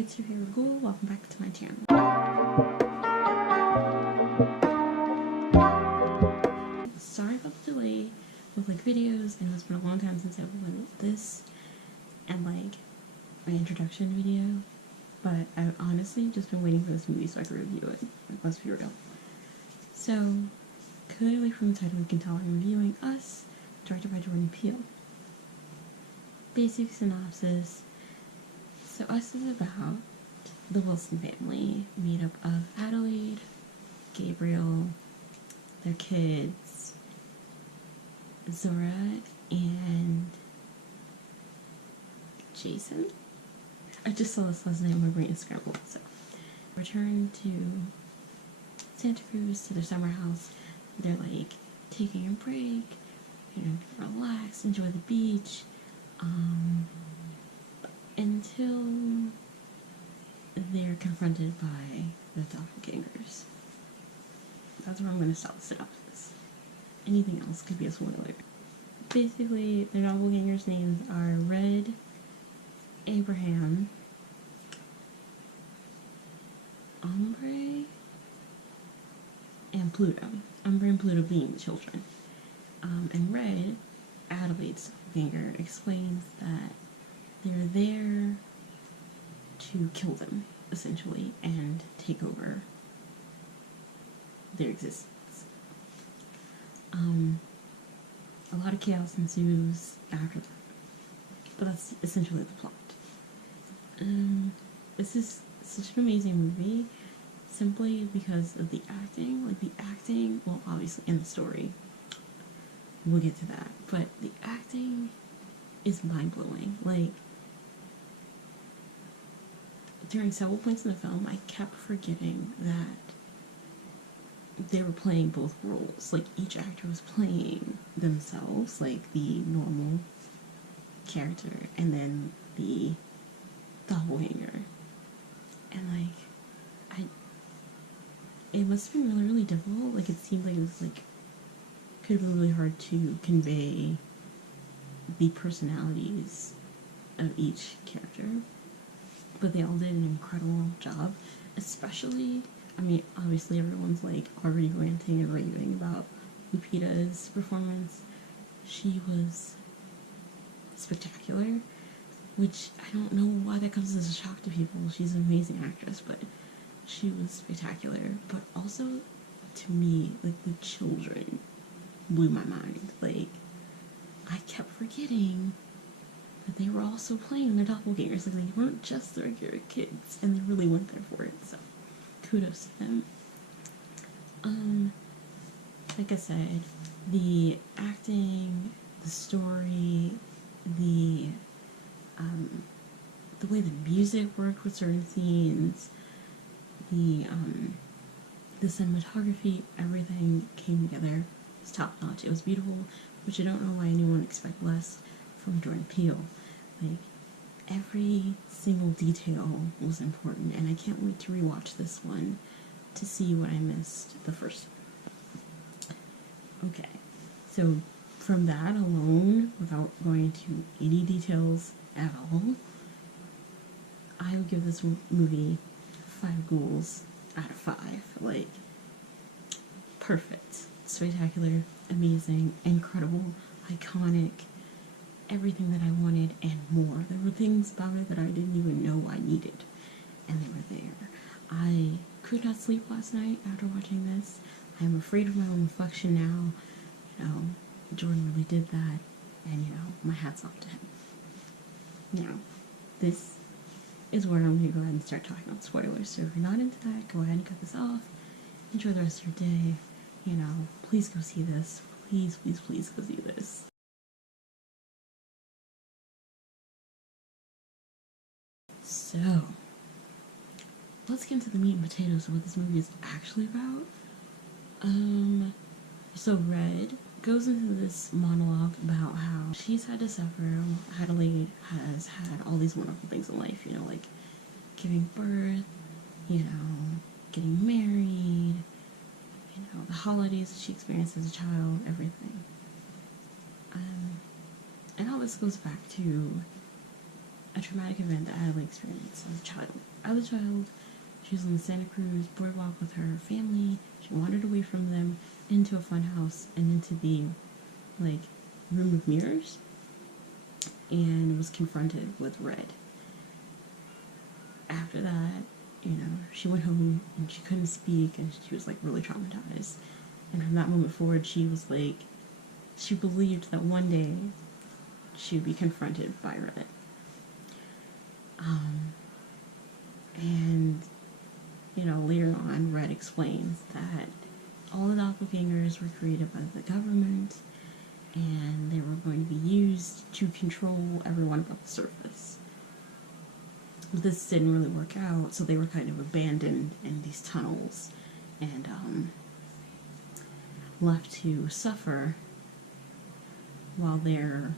it's your favorite ghoul. Welcome back to my channel. Sorry about the delay with videos. I know it's been a long time since I've uploaded this and my introduction video, but I've honestly just been waiting for this movie so I could review it. Let's be real. So clearly from the title you can tell I'm reviewing Us, directed by Jordan Peele. Basic synopsis. So Us is about the Wilson family, made up of Adelaide, Gabriel, their kids, Zora, and Jason. I just saw this last night and my brain is scrambled, so. Return to Santa Cruz, to their summer house. They're taking a break, relax, enjoy the beach, until they're confronted by the doppelgangers. That's where I'm going to stop the synopsis. Anything else could be a spoiler. Basically, the doppelgangers' names are Red, Abraham, Umbre, and Pluto. Umbre and Pluto being the children. And Red, Adelaide's doppelganger, explains that they're there to kill them, essentially, and take over their existence. A lot of chaos ensues after that, but that's essentially the plot. This is such an amazing movie, simply because of the acting. The acting, well, obviously, in the story, we'll get to that, but the acting is mind-blowing. During several points in the film, I kept forgetting that they were playing both roles. Each actor was playing themselves, the normal character, and then the doppelganger. And it must have been really, really difficult. It seemed like it was could have been really hard to convey the personalities of each character. But they all did an incredible job, especially, obviously everyone's already ranting and raving about Lupita's performance. She was spectacular, which I don't know why that comes as a shock to people. She's an amazing actress, but she was spectacular. But also, to me, the children blew my mind. I kept forgetting that they were also playing the doppelgangers. They weren't just the regular kids, and they really went there for it, so kudos to them. Like I said, the acting, the story, the way the music worked with certain scenes, the cinematography, everything came together. It was top notch. It was beautiful, which I don't know why anyone would expect less from Jordan Peele. Every single detail was important, and I can't wait to rewatch this one to see what I missed the first time. Okay, so from that alone, without going into any details at all, I would give this movie 5 ghouls out of 5. Perfect, spectacular, amazing, incredible, iconic, everything that I wanted and more. There were things about it that I didn't even know I needed, and they were there. I could not sleep last night after watching this. I am afraid of my own reflection now. Jordan really did that, and my hat's off to him. Now, this is where I'm going to go ahead and start talking about spoilers, so if you're not into that, go ahead and cut this off. Enjoy the rest of your day. Please go see this. Please, please, please go see this. So, let's get into the meat and potatoes of what this movie is actually about. So Red goes into this monologue about how she's had to suffer. Adelaide has had all these wonderful things in life, giving birth, getting married, the holidays that she experienced as a child, everything. And all this goes back to a a traumatic event that Adelaide experienced as a child. As a child, she was on the Santa Cruz boardwalk with her family. She wandered away from them into a fun house and into the, like, room of mirrors, and was confronted with Red. After that, you know, she went home and she couldn't speak and she was, like, really traumatized. And from that moment forward, she was like, she believed that one day she would be confronted by Red. And, you know, later on, Red explains that all the doppelgangers were created by the government and they were going to be used to control everyone above the surface. But this didn't really work out, so they were kind of abandoned in these tunnels and left to suffer while their,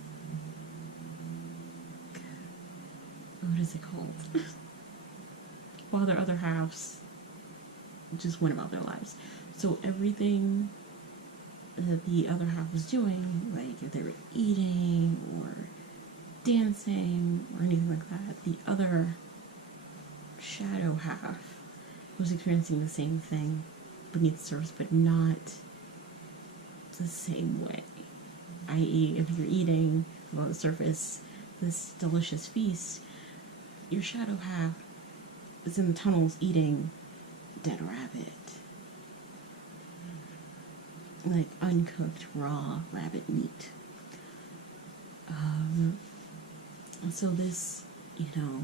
what is it called? While their other halves just went about their lives. So everything that the other half was doing, like if they were eating or dancing or anything like that, the other shadow half was experiencing the same thing beneath the surface, but not the same way. I.e., if you're eating below the surface this delicious feast, your shadow half is in the tunnels eating dead rabbit. Like uncooked, raw rabbit meat. So this, you know,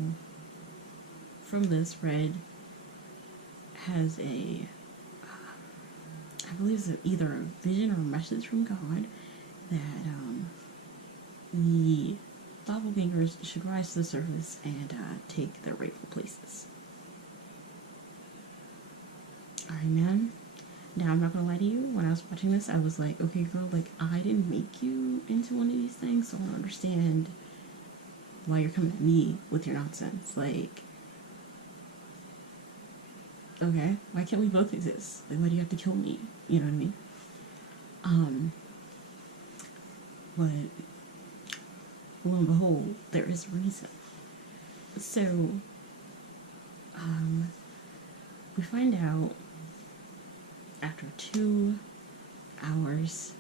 from this, Red has a, I believe it's either a vision or a message from God that the doppelgangers should rise to the surface and take their rightful places. Alright, man. Now, I'm not gonna lie to you, when I was watching this, I was like, okay, girl, like, I didn't make you into one of these things, so I don't understand why you're coming at me with your nonsense. Like, okay, why can't we both exist? Like, why do you have to kill me? You know what I mean? But, lo and behold, there is a reason. So, we find out after 2 hours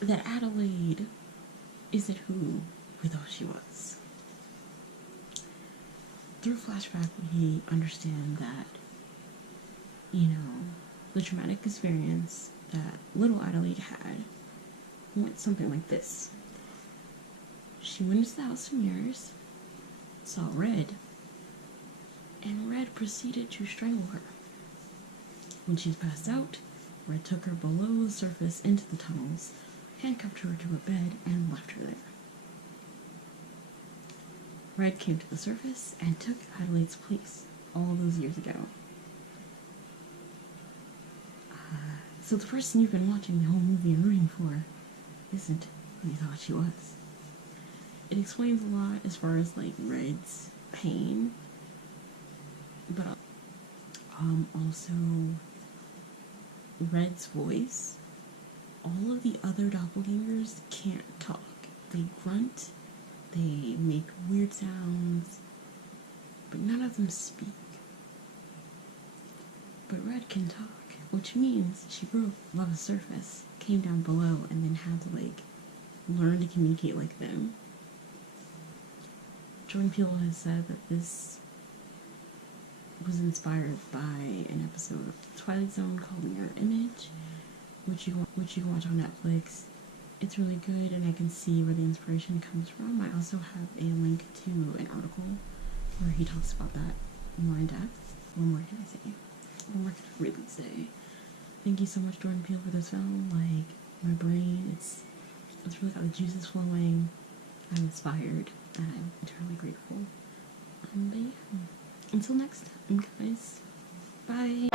that Adelaide isn't who we thought she was. Through flashback, we understand that, you know, the traumatic experience that little Adelaide had went something like this. She went into the House of Mirrors, saw Red, and Red proceeded to strangle her. When she passed out, Red took her below the surface into the tunnels, handcuffed her to a bed, and left her there. Red came to the surface and took Adelaide's place all those years ago. So the person you've been watching the whole movie and rooting for isn't who you thought she was. It explains a lot as far as, like, Red's pain, but also Red's voice. All of the other doppelgangers can't talk. They grunt, they make weird sounds, but none of them speak. But Red can talk, which means she grew up above the surface, came down below, and then had to, like, learn to communicate like them. Jordan Peele has said that this was inspired by an episode of Twilight Zone called Mirror Image, which you can watch on Netflix. It's really good, and I can see where the inspiration comes from. I also have a link to an article where he talks about that more in depth. What more can I say? What more can I really say? Thank you so much, Jordan Peele, for this film. Like, my brain, it's really got the juices flowing. I'm inspired, and I'm eternally grateful. But yeah, until next time, guys. Bye.